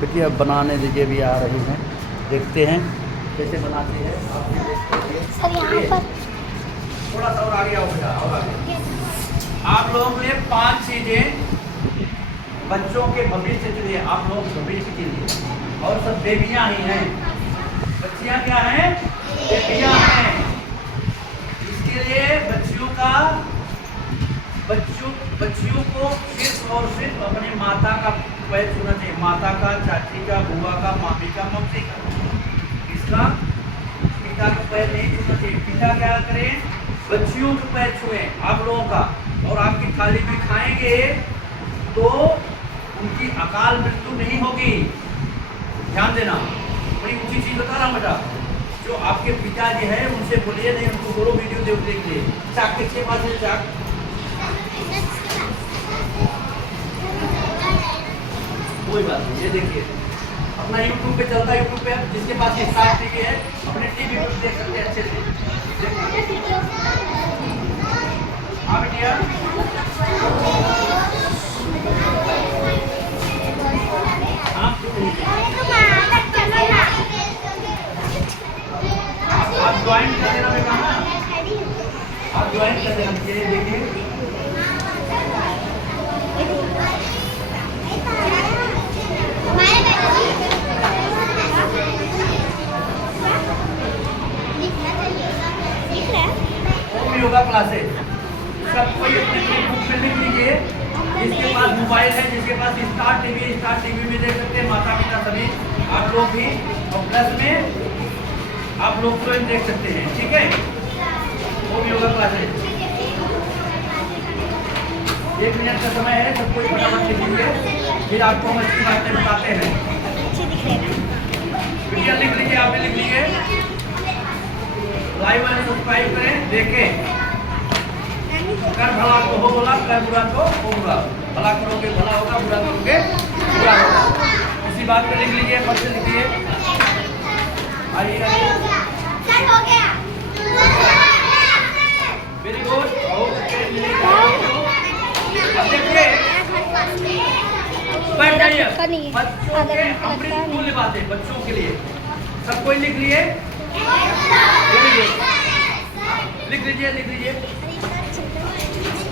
बिटिया बनाने दीजिए, भी आ रही हैं, देखते हैं कैसे बनाते हैं। आप भी देख लीजिए। सर यहाँ पर थोड़ा सा और आगे आओ बेटा, और आगे। आप लोगों के लिए 5 चीजें बच्चों के भविष्य के लिए, आप लोग भविष्य के लिए, और सब बेबियां ही हैं। बच्चियां क्या हैं? बेबियां हैं। इसके लिए बच्चियों को सिर्फ और सिर्फ अपने माता का पैर छूना चाहिए। माता का, चाची का, बुआ का, मामी का, मौसी का। इसका पिता का पैर नहीं छूना चाहिए। पिता क्या करें? बच्चियों के पैर छुए आप लोगों का, और आपकी थाली में खाएंगे तो उनकी अकाल मृत्यु नहीं होगी। ध्यान देना, बड़ी ऊंची चीज बता रहा हूँ बेटा। जो आपके पिताजी है उनसे बोलिए नहीं, उनको बोलो वीडियो देख लिए। चाक किसके पास है? चाक कोई बात नहीं, ये देखिए अपना यूट्यूब पे चलता है। यूट्यूब पे जिसके पास स्टार टीवी है अपने टीवी पर देख सकते हैं अच्छे से। हाँ बेटिया, आप ज्वाइन कर देना बेटा, आप ज्वाइन कर देना। ये देखिए योगा क्लासेस सब कोई अपने बुक में लिख लीजिए। जिसके पास मोबाइल है, जिसके पास स्टार टीवी में देख सकते हैं माता पिता सभी, आप लोग भी, और प्लस में आप लोग स्वयं देख सकते हैं। ठीक है, वो योगा क्लासेस 1 मिनट का समय है, सब कोई फटाफट लिख लीजिए, फिर आपको हम अच्छी बातें बताते हैं। वीडियो लिख लीजिए, आप भी लिख लीजिए। लाइव वाले सब्सक्राइब करें, देखें। कर भला तो हो भला, कर बुरा तो हो बुरा। भला करोगे भला होगा, बुरा करोगे बुरा होगा। इसी बात पे लिख लीजिए, फट से लिखिए। आइए वेरी गुड। बैठ जाइए। बच्चों के अमृत मूल्य बातें बच्चों के लिए सब कोई लिख लिए। लिख लीजिए, लिख लीजिए,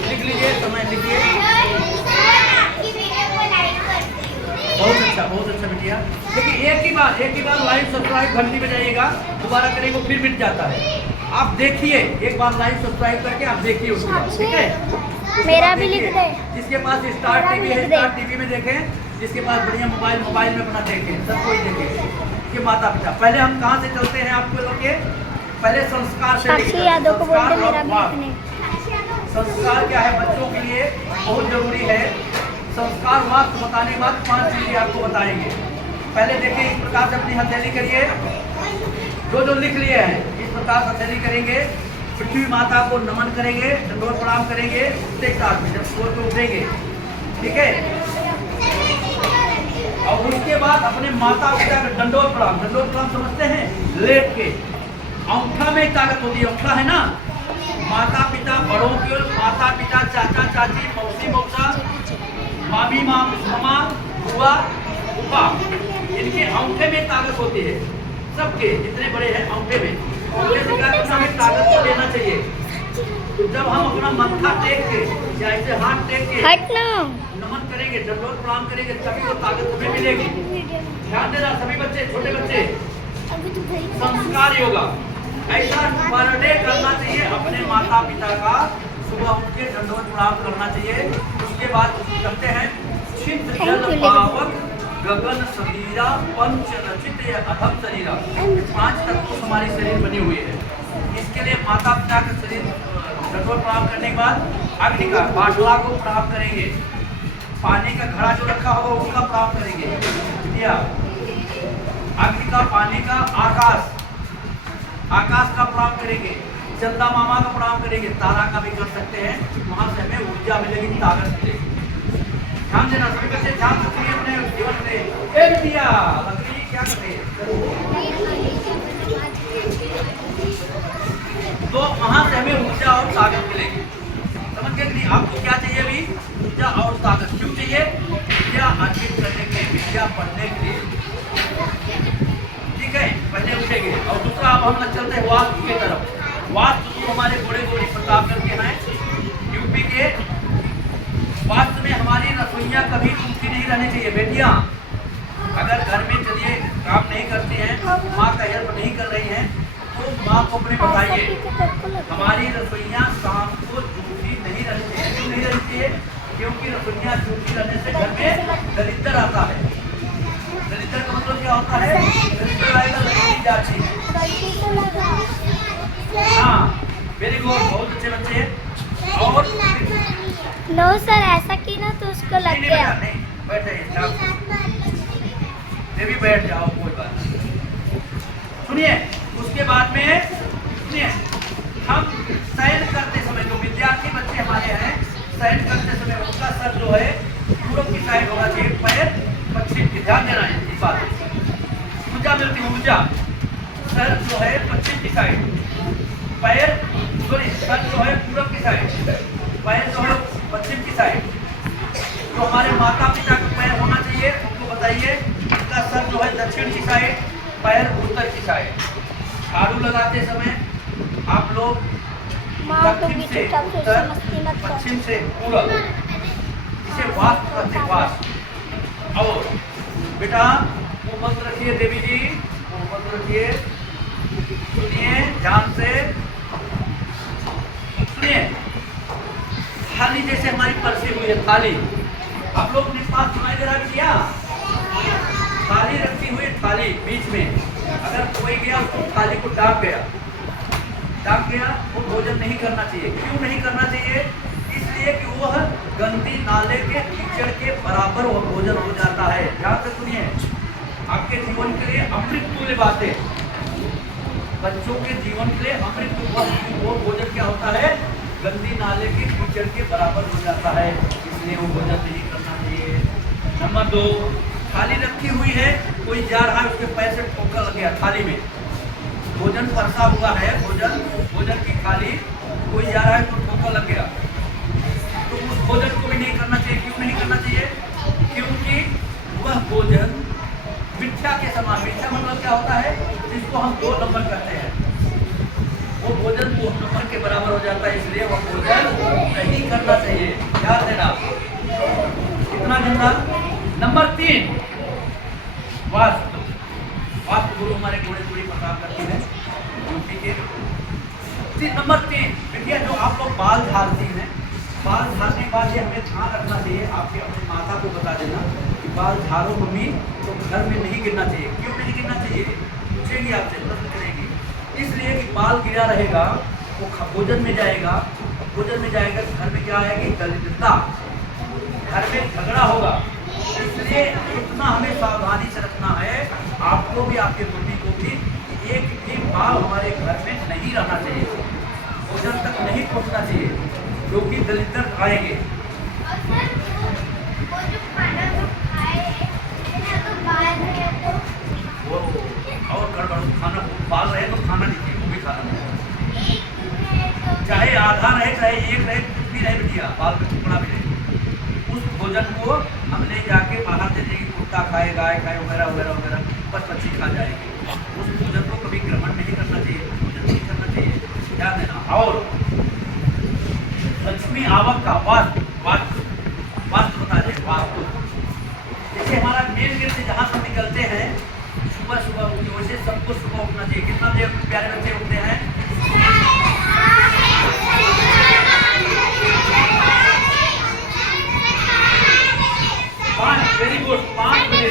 लिख लीजिए, समय लिखिए। बहुत अच्छा बेटिया। लेकिन एक ही बार लाइव सब्सक्राइब घंटी बजाइएगा, दोबारा करेंगे फिर मिट जाता है। आप देखिए, एक बार लाइव सब्सक्राइब करके आप देखिए उसके बाद, ठीक है। मेरा भी लिख दे। जिसके पास स्टार टीवी है स्टार टीवी में देखें, जिसके पास बढ़िया मोबाइल में अपना देखें, सब कोई देखें। ये माता पिता, पहले हम कहाँ से चलते हैं आपको लोग के? पहले संस्कार से। संस्कार क्या है बच्चों के लिए बहुत जरूरी है। संस्कार वाक्य बताने के बाद 5 चीजें आपको बताएंगे। पहले देखिए, इस प्रकार से अपनी हथेली करिए। जो लिख लिए हैं इस प्रकार से हथेली करेंगे। पृथ्वी माता को नमन करेंगे, दंडवत प्रणाम करेंगे। एक साथ में जब सूर्य को उठेंगे, ठीक है। और उसके बाद अपने माता पिता का दंडवत प्रणाम समझते हैं? लेट के अंगूठा में ताकत होती है। अंगूठा है ना, माता पिता बड़ों के, माता पिता चाचा चाची, मौसी मौसा, मामी मामा, बुआ फूफा, इनके अंगूठे में ताकत होती है। सबके जितने बड़े हैं अंगूठे में, अंगूठे से क्या करना है? ताकत को लेना चाहिए। तो जब हम अपना मत्था टेक के या ऐसे हाथ टेक के नमन करेंगे, दंडवत प्रणाम करेंगे, तभी वो ताकत हमें मिलेगी। ध्यान देना सभी बच्चे, छोटे बच्चे। संस्कार योगा ऐसा पर डे करना चाहिए अपने माता पिता का। सुबह उठ के दंडवत प्रणाम करना चाहिए। उसके बाद करते हैं छिद्र जल पावक गगन शरीरा पंच रचित अधम शरीरा। 5 तत्व हमारी शरीर बनी हुई है। इसके लिए माता पिता का शरीर दंडवत प्रणाम करने के बाद अग्नि का बाटला को प्रणाम करेंगे। पानी का घड़ा जो रखा होगा उसका प्रणाम करेंगे। अग्नि का, पानी का, आकाश का प्रणाम करेंगे। चंदा मामा का प्रणाम करेंगे। तारा का भी कर सकते हैं, वहां से हमें ऊर्जा मिलेगी, ताकत मिलेगी। ध्यान देना सभी बच्चे, ध्यान रखिए अपने जीवन में। एक दिया लकड़ी क्या करते हैं तो वहां से हमें ऊर्जा और ताकत मिलेगी। समझ गए? आपको क्या चाहिए अभी? ऊर्जा और ताकत। क्यों चाहिए? ऊर्जा अर्जित करने के लिए, विद्या पढ़ने के लिए, ठीक है, पहले उठेंगे। और दूसरा अब हम चलते हैं वास्तु की तरफ। वास्तु तो हमारे घोड़े घोड़ी प्रतापगढ़ के हैं, यूपी के। वास्तु में हमारी रसोइयाँ कभी सूखी नहीं रहनी चाहिए बेटियाँ। अगर घर में चलिए काम नहीं करती हैं, माँ का हेल्प नहीं कर रही हैं, तो माँ को अपने बताइए हमारी रसोइयाँ शाम को सूखी नहीं रहनी चाहिए। क्यों नहीं रहनी चाहिए? क्योंकि रसोइयाँ सूखी रहने से घर में दरिद्र आता है। दरिद्र का मतलब क्या होता है? दरिद्र आएगा लकड़ी जाती है। हाँ, वेरी गुड, बहुत अच्छे बच्चे हैं। और नो सर, ऐसा की ना तो उसको लग गया। नहीं, बैठ जाइए, ये भी बैठ जाओ, कोई बात नहीं। सुनिए, उसके बाद में सुनिए, हम शयन करते समय, जो विद्यार्थी बच्चे हमारे हैं, शयन करते समय उनका सर जो है पूरब की साइड होना चाहिए, पैर पश्चिम की। ध्यान देना है इस बात पर। ऊर्जा मिलती है, ऊर्जा। सर जो है पश्चिम की साइड, पैर सॉरी सर जो है पूरब की साइड, पैर जो है पश्चिम की साइड। जो हमारे माता पिता का पैर होना चाहिए उनको बताइए, उनका सर जो है दक्षिण की साइड, पैर उत्तर की साइड। झाड़ू लगाते समय आप लोग दक्षिण से उत्तर, पश्चिम से पूरब, इसे वास्तु कहते हैं, वास्तु। और बेटा वो मत रखिए, देवी जी वो मत रखिए, सुनिए ध्यान से सुनिए। थाली जैसे हमारी परसी हुई है, थाली आप लोग ने पास सुनाई दे रहा है क्या? थाली रखी हुई है, थाली बीच में, अगर कोई गया उसको थाली को डाक गया वो भोजन नहीं करना चाहिए। क्यों नहीं करना चाहिए? इसलिए कि वह गंदी नाले के कीचड़ के बराबर वह भोजन हो जाता है। ध्यान से सुनिए, आपके जीवन के लिए अमृत तुल्य बातें, बच्चों के जीवन के लिए अमृत वो भोजन क्या होता है? गंदी नाले के कीचड़ के बराबर हो जाता है, इसलिए वो भोजन नहीं करना चाहिए। नंबर 2, थाली रखी हुई है, कोई जा रहा है उसके पैर से ठोकर लग गया थाली में, भोजन परसा हुआ है, भोजन की थाली, कोई जा रहा है तो ठोकर लग गया, तो उस भोजन को भी नहीं करना चाहिए। क्यों नहीं करना चाहिए? क्योंकि वह भोजन मिथ्या के समान, मिथ्या मतलब क्या होता है? जिसको हम 2 नंबर करते हैं, वो भोजन 2 नंबर के बराबर हो जाता है, इसलिए वह भोजन नहीं करना चाहिए। ध्यान देना, कितना जनरल। नंबर 3, वास्तु। वास्तु गुरु हमारे घोड़े पूरी प्रताप करती है, यूपी के। नंबर 3 बेटिया, जो आप लोग बाल झाड़ती हैं, बाल झाड़ने के बाद ये हमें ध्यान रखना चाहिए, आपके अपनी माता को बता देना कि बाल झाड़ो मम्मी, तो घर में नहीं गिरना चाहिए। क्यों नहीं गिरना चाहिए? पूछेगी आपसे, प्रश्न करेगी। इसलिए कि बाल गिरा रहेगा, वो भोजन में जाएगा, भोजन में जाएगा तो घर में क्या आएगी? दरिद्रता, घर में झगड़ा होगा। इसलिए इतना हमें सावधानी से रखना है, आपको भी आपके मम्मी को भी, एक भी बाल हमारे घर में नहीं रहना चाहिए, भोजन तक नहीं पहुंचना चाहिए, क्योंकि दरिद्र आएंगे। वो और गड़बड़, खाना बाल रहे तो खाना नहीं चाहिए, वो भी खाना नहीं, चाहे आधा रहे चाहे 1 रहे, कुछ भी रहे बिटिया, बाल का टुकड़ा भी रहे, उस भोजन को हम ले जाके बाहर दे देंगे, कुत्ता खाए, गाय खाए, वगैरह वगैरह वगैरह, बस पक्षी खा जाएंगे। उस भोजन को कभी ग्रहण नहीं करना चाहिए, भोजन नहीं करना चाहिए, ध्यान देना। और लक्ष्मी आवक का वास्तु बता दें। वास्तु जैसे हमारा मेन गेट से जहाँ से निकलते हैं, सुबह उठे, वैसे सबको सुबह उठना चाहिए। कितना देर प्यारे बच्चे उठते हैं? 5, वेरी गुड, 5 बजे,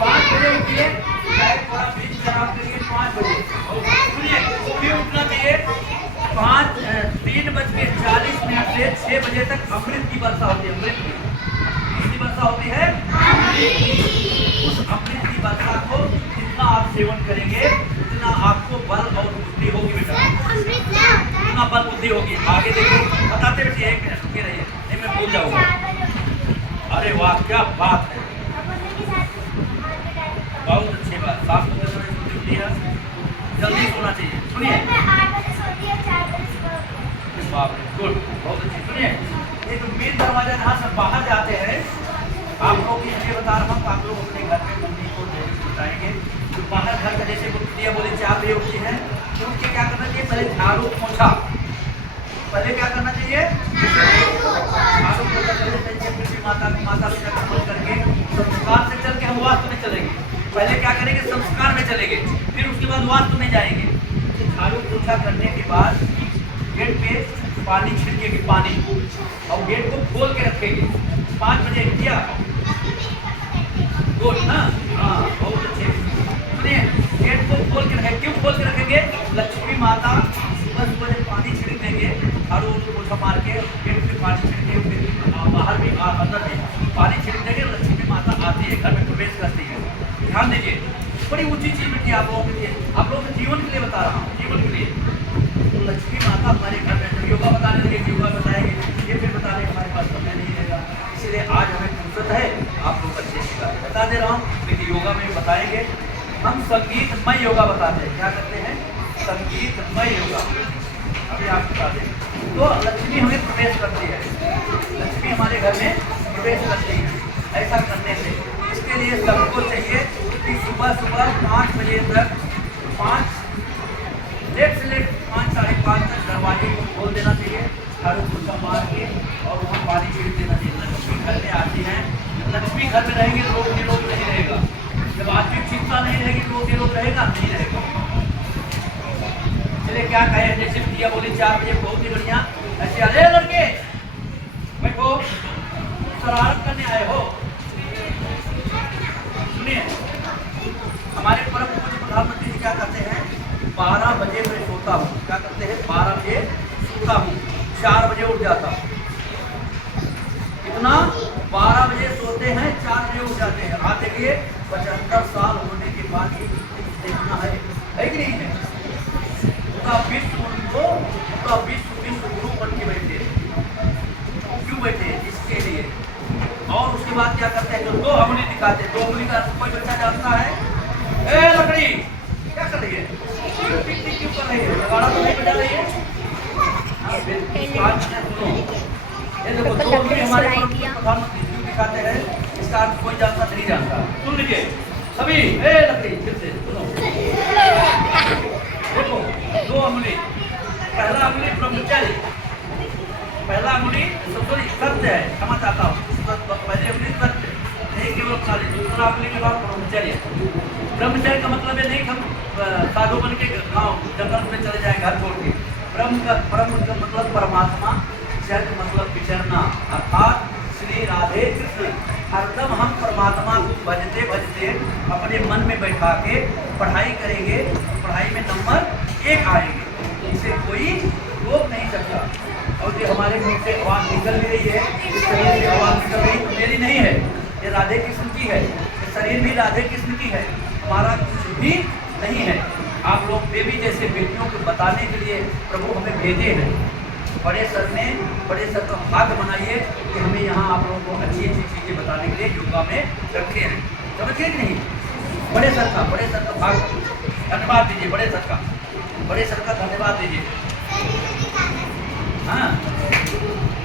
5 बजे उठिए, चाहे थोड़ा बीच खराब करिए, 5 बजे। सुनिए, फिर उठना चाहिए 3:40 से 6 बजे तक अमृत की वर्षा होती है। अमृत की वर्षा होती है, उस अमृत की वर्षा को जितना आप सेवन करेंगे उतना आपको बल और बुद्धि होगी बेटा, उतना बल बुद्धि होगी। आगे देखिए, बताते बैठिए, 1 मिनट रुके रहिए, नहीं मैं भूल जाऊंगा। अरे वाह, क्या बात है, बहुत अच्छी बात। साफ सुथरे समय सोती है, जल्दी सोना चाहिए। सुनिए, बाप रे, गुड, बहुत अच्छी। सुनिए, ये जो मेन दरवाजा जहाँ से बाहर जाते हैं, आप लोग घर में मम्मी को बताएंगे। तो बाहर घर का जैसे बिटिया बोली 4 बजे उठती है तो उठ के क्या करना चाहिए, पहले झाड़ू पोछा, पहले क्या करना चाहिए, झाड़ू पोछा करने चाहिए। फिर माता पिता का बोल करके संस्कार से चल के हम वास्तु में चलेंगे। पहले क्या करेंगे, संस्कार में चलेंगे, फिर उसके बाद वास्तु में जाएंगे। झाड़ू पोछा करने के बाद गेट पे पानी छिड़केंगे, पानी, और गेट को खोल के रखेंगे। 5 बजे क्या गुड ना, हाँ बहुत अच्छे। सुनिए, गेट को खोल के रखेंगे। क्यों खोल के रखेंगे, लक्ष्मी माता सुबह सुबह जब पानी छिड़क देंगे, झाड़ू पोछा मार के गेट पे पानी छिड़के, फिर बाहर भी अंदर भी पानी छिड़क देंगे, लक्ष्मी माता आती है, घर में प्रवेश करती है। ध्यान दीजिए, बड़ी ऊंची चीज बेटी आप लोगों के लिए, आप लोगों के जीवन के लिए बता रहा हूँ, जीवन के लिए। तो लक्ष्मी माता हमारे घर में योगा बताने लगे, योगा बताएंगे, ये फिर बताने हमारे पास समय नहीं रहेगा, इसलिए आज हमें फुर्सत है, आप लोग अच्छे से बता दे रहा हूँ। लेकिन योगा में बताएंगे, हम संगीतमय योगा बताते हैं। क्या करते हैं, संगीतमय योगा। अभी आप बता दें। तो लक्ष्मी हमें प्रवेश करती है, लक्ष्मी हमारे घर में प्रवेश करती है। ऐसा करने से इसके लिए सबको चाहिए कि सुबह सुबह 5 बजे तक, 5 लेट से लेट 5 साढ़े 5 तक दरवाजे को खोल देना चाहिए, झाड़ू पोछा मार के, और वहाँ पानी छिड़क देना चाहिए। लक्ष्मी घर में आती हैं, लक्ष्मी घर में रहेंगे, रोग निरोग नहीं रहेगा। जब आदमी चिंता नहीं रहेगी, रोग निरोग रहेगा नहीं रहेगा। चलिए क्या कहे, जैसे बिटिया बोली 4 बजे, बहुत ही बढ़िया। ऐसे अरे लड़के बैठो, शरारत करने आए हो। सुनिए, हमारे परम पूज्य प्रधानमंत्री जी क्या कहते हैं, 12 बजे मैं सोता हूँ। क्या करते हैं, 12 बजे सोता हूँ, 4 बजे उठ जाता हूँ। कितना, 12 बजे सोते हैं, 4 बजे उठ जाते हैं। हाँ देखिए, 75 साल होने के बाद ये देखना है कि नहीं है। पूरा विश्व गुरु बन के बैठे, क्यों बैठे, इसके लिए। और उसके बाद क्या करते हैं, जो 2 अंगुली दिखाते हैं, 2 अंगुली का कोई बच्चा जानता है, ए लकड़ी क्या कर रही है, क्यों कर रही है, नगाड़ा तो नहीं बजा रही है। ये देखो 2 अंगुली हमारे प्रधानमंत्री क्यों दिखाते हैं, इसका अर्थ कोई जानता नहीं जानता। सुन लीजिए सभी, ए लकड़ी फिर से सुनो, देखो 2 अंगुली, पहला अंगुली ब्रह्मचर्य, पहला अंगुली सत्य है, क्षमा चाहता हूँ, पहले अंगुली सत्य नहीं केवल खाली, दूसरा अंगुली के बाद ब्रह्मचर्य। ब्रह्मचर्य का मतलब है नहीं कि हम साधु बन के गाँव जंगल में चले जाए घर छोड़ के। ब्रह्म का मतलब परमात्मा, चर्य मतलब विचरना, अर्थात श्री राधे कृष्ण। हरदम हम परमात्मा को भजते भजते अपने मन में बैठा के पढ़ाई करेंगे, पढ़ाई में नंबर 1 आएंगे, इसे कोई रोक नहीं सकता। और ये हमारे मुंह से आवाज़ निकल भी रही है, इस शरीर से आवाज़ निकल रही तो मेरी नहीं है, ये राधे कृष्ण की है, ये शरीर भी राधे कृष्ण की है, हमारा कुछ भी नहीं है। आप लोग देवी जैसे बेटियों को बताने के लिए प्रभु हमें भेजे हैं। बड़े सर का भाग बनाइए कि हमें यहाँ आप लोगों को अच्छी अच्छी चीज़ें बताने के लिए योगा में रखे हैं, समझिए कि नहीं। बड़े सर का भाग धन्यवाद दीजिए, बड़े सर का धन्यवाद दीजिए। हाँ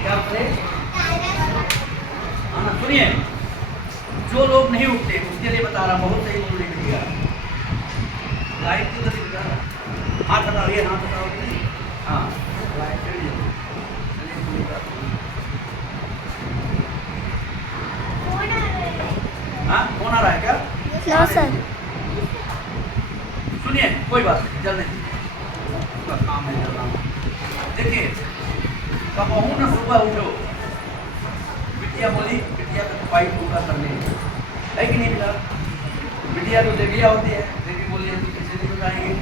क्या बोले, हाँ सुनिए, जो लोग नहीं उठते उसके लिए बता रहा, बहुत सही बोल रही है। लाइट की तरफ हाथ हटाइए, हाथ हटाओगे, हाँ लाइट हाँ कौन आ रहा है क्या, नो सर। सुनिए कोई बात नहीं, जल्दी काम है चल रहा। देखिए कबहू न सुबह उठो, बिटिया बोली, बिटिया तो पाई पूरा करने है कि नहीं बेटा, बिटिया तो देविया होती है, देवी बोली है कैसे नहीं बताएंगे।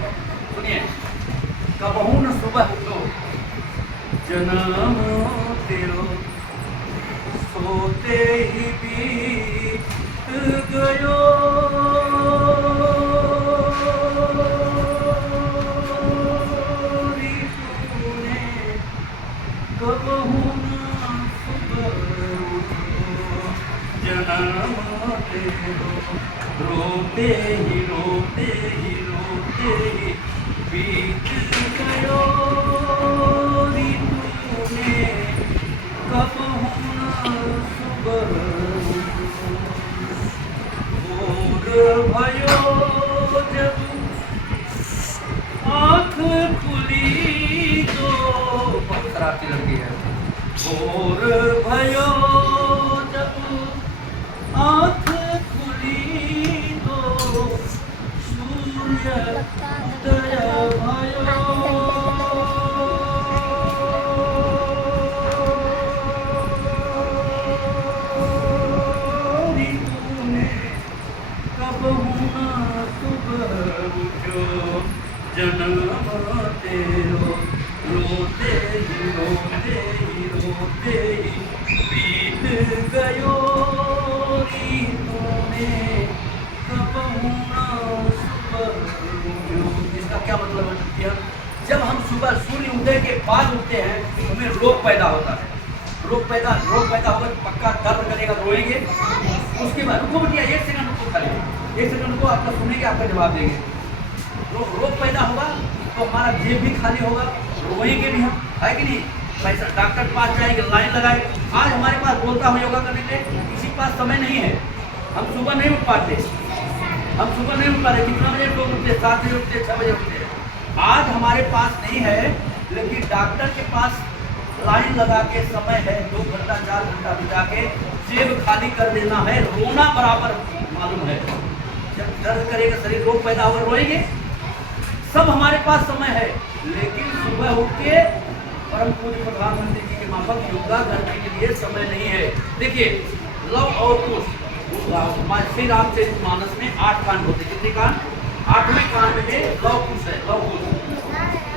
सुनिए, कबहू न सुबह उठो, जन्म तेरो सोते ही बीत गयो, कबहू न सुबह उठो, जन्म तेरो रोते ही बीत गयो, ऋतु कबहू न सुबह उठो। भयो जब आँख खुली तो बहुत शरारती लड़की है। भोर भयो जब आँख खुली तो सूर्य उदय भयो। जन्म तेरो रोते ही रोते ही रोते ही बीत गयो रीतों में कब होना सुबह। इसका क्या मतलब है भैया? जब हम सुबह सूर्य उदय के बाद उठते हैं तो हमें रोग पैदा होता है। रोग पैदा होगा तो पक्का दर्द करेगा, रोएंगे। उसके बाद रुको भैया, 1 सेकंड रुको, खाली 1 सेकंड रुको, आपका सुनेंगे, आपका जवाब देंगे। रोग पैदा होगा तो हमारा जेब भी खाली होगा, रोएंगे भी हम, है कि नहीं? पैसा डॉक्टर के पास जाएंगे, लाइन लगाए। आज हमारे पास बोलता हूँ योगा करने के लिए, किसी के पास समय नहीं है। हम सुबह नहीं उठ पाते, कितना बजे लोग उठते? 7 बजे उठते, 6 बजे उठते। आज हमारे पास नहीं है, लेकिन डॉक्टर के पास लाइन लगा के समय है, 2 घंटा 4 घंटा बिता के जेब खाली कर देना है, रोना बराबर मालूम है। जब दर्द करेगा शरीर, रोग पैदा होगा, रोएंगे। सब हमारे पास समय है, लेकिन सुबह उठ के परम पूज्य प्रधानमंत्री जी के माफक योगा करने के लिए समय नहीं है। देखिए, लव और कुश, श्री रामचरितमानस में 8 कांड होते। कितने कांड? 8वें कांड में लव कुश है, लव कुश।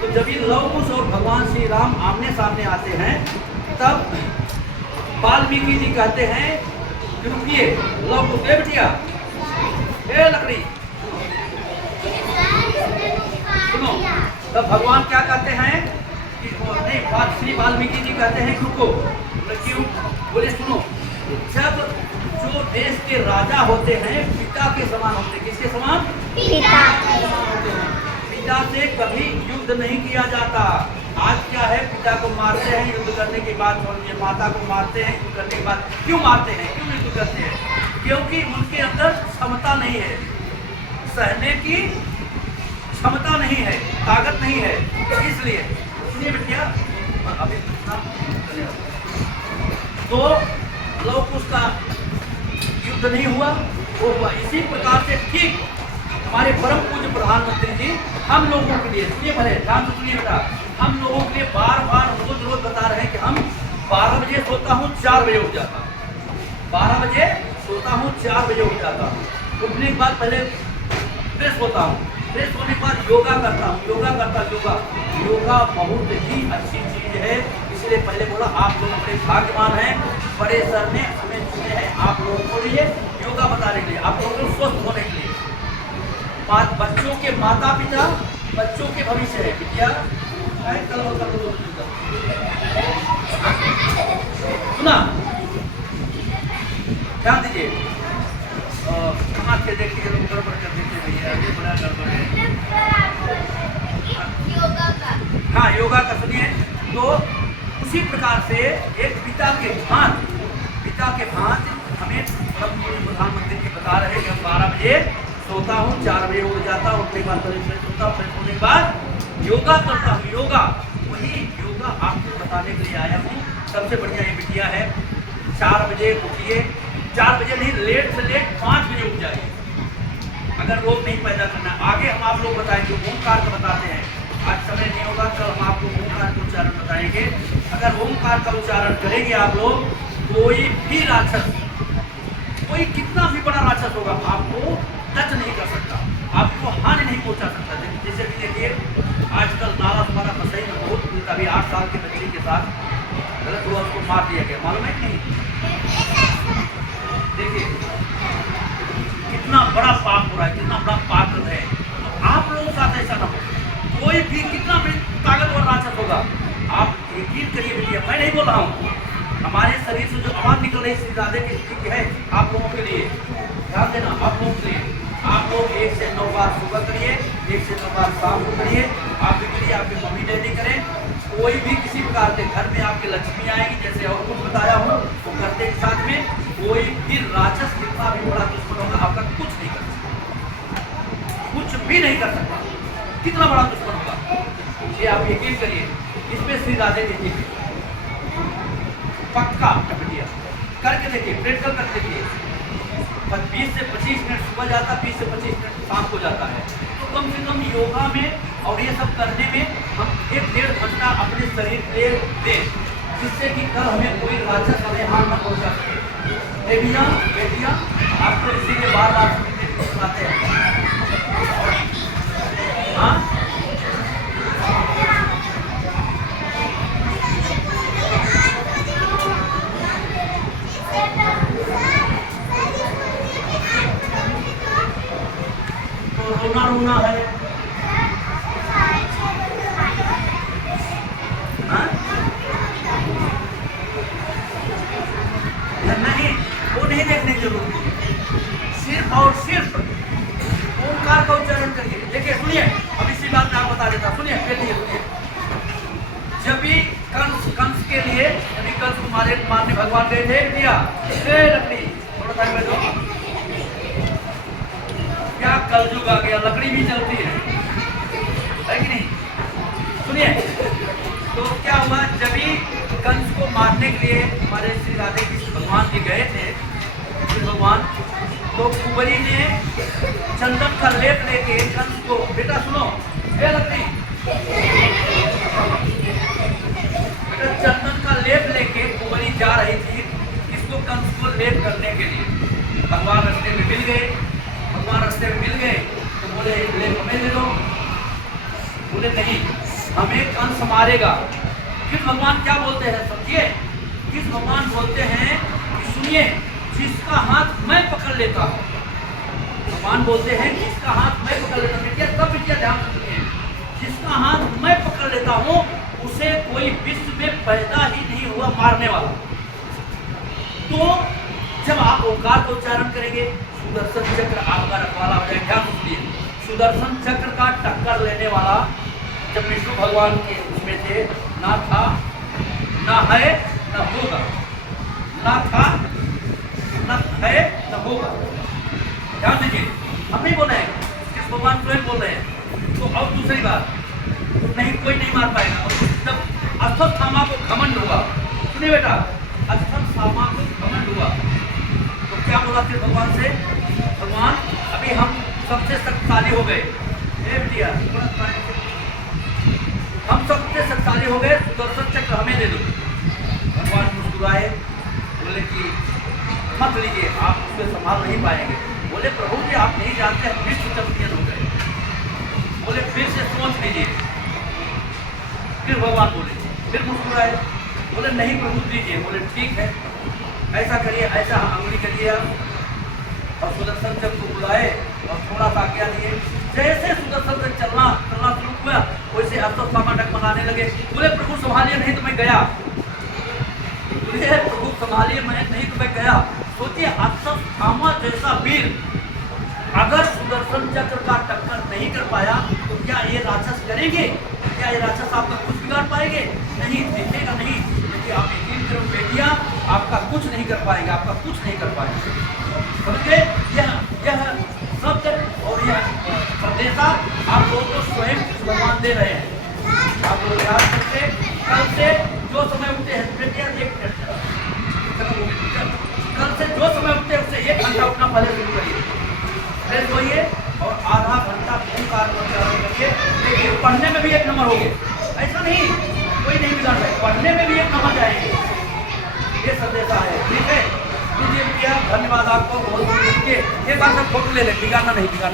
तो जब ये लव कुश और भगवान श्री राम आमने सामने आते हैं, तब वाल्मीकि जी कहते हैं कि रुकिए, लव कुश दे बिटिया, ए लकड़ी सुनो। तब भगवान क्या कहते हैं कि नहीं, श्री वाल्मीकि जी कहते हैं रुको। क्यों? बोले सुनो, जब जो देश के राजा होते हैं पिता के समान होते हैं। किसके समान? पिता। पिता से कभी युद्ध नहीं किया जाता। आज क्या है, पिता को मारते हैं युद्ध करने के बाद, छोड़िए, माता को मारते हैं युद्ध करने के बाद। क्यों मारते हैं, क्यों युद्ध करते हैं? क्योंकि उनके अंदर क्षमता नहीं है, सहने की क्षमता नहीं है, ताकत नहीं है। तो इसलिए सुनिए बेटिया, अभी तो लव कुश का युद्ध नहीं हुआ, वो हुआ। इसी प्रकार से ठीक हमारे परम पूज्य प्रधानमंत्री जी हम लोगों के लिए, सुनिए भले ध्यान से सुनिए बेटा, हम लोगों के लिए बार बार रोज बता रहे हैं कि हम 12 बजे सोता हूँ, 4 बजे उठ जाता हूँ। 12 बजे सोता हूँ, 4 बजे उठ जाता हूँ। उठने के बाद पहले फ्रेश होता हूँ, फ्रेश होने के बाद योगा करता हूँ, योगा बहुत ही अच्छी चीज़ है। इसलिए पहले बोला, आप लोग बड़े भाग्यवान हैं, बड़े सर ने हमें चुने हैं आप लोगों को लिए योगा बताने के लिए, आप लोगों को स्वस्थ होने के लिए। बच्चों के माता पिता बच्चों के भविष्य है। बिटिया सुना, ध्यान दीजिए। कहाँ थे, देखिए लोग गड़बड़ कर देते भैया, ये बड़ा गड़बड़ है। हाँ, योगा का सुनिए। तो उसी प्रकार से एक पिता के भांति हमें प्रधानमंत्री जी बता रहे हैं कि हम 12 बजे सोता हूँ, 4 बजे उठ जाता हूँ, उठने के बाद फ्रेश होता हूँ, फ्रेश होने के बाद योगा करता हूँ। योगा, वही योगा आपको बताने के लिए आया हूँ। सबसे बढ़िया ये बिटिया है, 4 बजे उठिए, 4 बजे नहीं, लेट से लेट 5 बजे उठ जाइए। अगर रोग नहीं पैदा करना, आगे हम आप लोग बताएंगे, ओंकार का बताते हैं। आज समय नहीं होगा, कल हम आपको ओंकार का उच्चारण बताएंगे। अगर ओंकार का उच्चारण करेंगे आप लोग, कोई भी राक्षस, कोई कितना भी बड़ा राक्षस होगा, आपको टच नहीं कर सकता, आपको हानि नहीं पहुंचा सकता। जैसे कि देखिए, आजकल नाला हमारा फंसाई में बहुत, कभी 8 साल के बच्चे के साथ गलत हुआ, उसको मार दिया गया, मालूम है कि नहीं? देखिए कितना बड़ा पाप हो रहा है, कितना बड़ा पाप है। तो आप लोगों के साथ ऐसा ना हो। कोई भी कितना भी ताकतवर राक्षस होगा, आप यकीन करिए बेटिया, मैं नहीं बोल रहा हूँ, हमारे शरीर से जो आवाज निकल रही है ज्यादा की स्थिति है आप लोगों के लिए, ध्यान देना। आप लोगों के लिए आप लोग 1 से 9 बार सुबह करिए, 1 से 9 बार शाम को करिए। आपके लिए आपके मम्मी डैडी करें। कोई भी किसी प्रकार के घर में आपकी लक्ष्मी आएगी, जैसे और कुछ बताया हूँ, वो करते के साथ में कोई भी राक्षस कितना भी बड़ा दुश्मन होगा आपका कुछ नहीं कर सकता। भी नहीं कर सकता। कितना बड़ा दुश्मन होगा ये आप यकीन करिए। इसमें श्री राधे जी थे, पक्का बिटिया करके देखिए, प्रैक्टिकल करके देखिए। 20 से 25 मिनट सुबह जाता, 20 से 25 मिनट शाम को जाता है। तो कम से कम योगा में और ये सब करने में हम 1-1.5 घंटा अपने शरीर के लिए दें, जिससे कि कल हमें कोई राक्षस हमें हाथ न पहुंचा सके। ए भैया बेटिया, आपको इसीलिए बार-बार सुनाते हैं। हाँ रोना है। हाँ? नहीं, वो नहीं देखने की जरूरत है। सिर्फ और सिर्फ ओंकार का उच्चारण करिए। देखिए सुनिए, अब इसी बात में आप बता देता, सुनिए सुनिए। जब भी कंस के लिए, जब भी कंस को मारने भगवान गए थे दिया लकड़ी, थोड़ा टाइम बैठो, क्या कलयुग आ गया, लकड़ी भी चलती है कि नहीं? सुनिए, तो क्या हुआ, जब भी कंस को मारने के लिए हमारे श्री राधे कृष्ण भगवान जी गए थे, श्री भगवान, तो कुंवरी ने चंदन का लेप लेके कंस को, बेटा सुनो, ये लकड़ी, बेटा चंदन का लेप लेके कुंवरी जा रही थी इसको कंस को लेप करने के लिए। भगवान रास्ते में मिल गए, तो बोले ले हमें ले लो। बोले नहीं, हमें कंस मारेगा। फिर भगवान क्या बोलते हैं समझिए, किस भगवान बोलते हैं कि सुनिए, जिसका हाथ मैं पकड़ लेता हूँ, भगवान बोलते हैं जिसका हाथ मैं पकड़ लेता हूँ, बेटिया सब बेटिया ध्यान रखिए, जिसका हाथ मैं पकड़ लेता हूँ उसे कोई विश्व में पैदा ही नहीं हुआ मारने वाला। तो जब आप ओंकार का उच्चारण करेंगे, सुदर्शन चक्र आपका रखवाला हो जाएगा। ध्यान सुनिए, सुदर्शन चक्र का टक्कर लेने वाला जब विष्णु भगवान के उसमें थे, ना था, ना है, ना होगा, ना था, ना है, ना होगा। ध्यान दीजिए, हम नहीं बोल रहे हैं, किस भगवान स्वयं बोल रहे हैं। तो अब दूसरी बात, तो नहीं कोई नहीं मार पाएगा। और जब अश्वत्थामा को घमंड हुआ, सुनिए बेटा, अश्वत्थामा को घमंड हुआ तो क्या बोला फिर भगवान से, भगवान अभी हम सबसे शक्तिशाली हो गए, हम सबसे शक्तिशाली हो गए, सुदर्शन चक्र हमें दे दो। भगवान मुस्कुराए, बोले कि मत लीजिए, आप उसको संभाल नहीं पाएंगे। बोले प्रभु जी आप नहीं जानते, हम विश्व चैंपियन हो गए। बोले फिर से सोच लीजिए। फिर भगवान बोले, फिर मुस्कुराए, बोले नहीं प्रभु दीजिए। बोले ठीक है, ऐसा करिए, ऐसा अंगुली करिए और सुदर्शन चक्र को बुलाए और थोड़ा सा आज्ञा दिए। जैसे सुदर्शन चक्र चलना शुरू हुआ, वैसे अश्वत्थामा डगमगाने लगे। बोले प्रभु संभालिए, नहीं तो मैं गया। बोले प्रभु संभालिए, मैं नहीं तो मैं गया। सोचिए, अश्वत्थामा जैसा वीर अगर सुदर्शन चक्र का टक्कर नहीं कर पाया तो क्या ये राक्षस करेंगे? क्या ये राक्षस आपका कुछ बिगाड़ पाएंगे? नहीं, दिखेगा नहीं। क्योंकि आप यकीन करो बेटिया, आपका कुछ नहीं कर पाएंगे, आपका कुछ नहीं कर पाएंगे। समझे? यह शब्द और यह संदेशा आप लोगों को स्वयं भगवान दे रहे हैं। आप लोग याद करके कल से जो समय उठते हैं बेटिया, कल से जो समय उठते हैं उससे 1 घंटा उठना पहले शुरू करिए, फ्रेश होइए और आधा घंटा ओंकार करिए। देखिए पढ़ने में भी 1 नंबर हो गए, ऐसा नहीं कोई नहीं बिगाड़ पाए, पढ़ने में भी 1 नंबर जाएंगे। ये संदेशा है, ठीक है। धन्यवाद आपको बहुत। एक बार सब फोटो ले लें, बिगाड़ना नहीं, बिगाड़ना